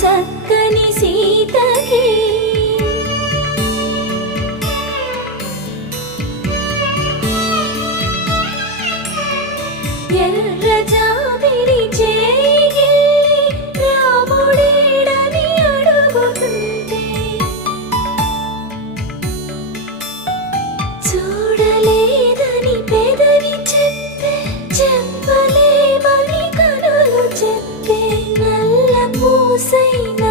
చక్కని సీతకి ఎర్ర జాబిలి చేయి రాముడేడని అడుగుతుంటే చూడలేదని పెదవి చెప్పే చెప్పలేమని కనులు చెప్పే నల్ల పూసైన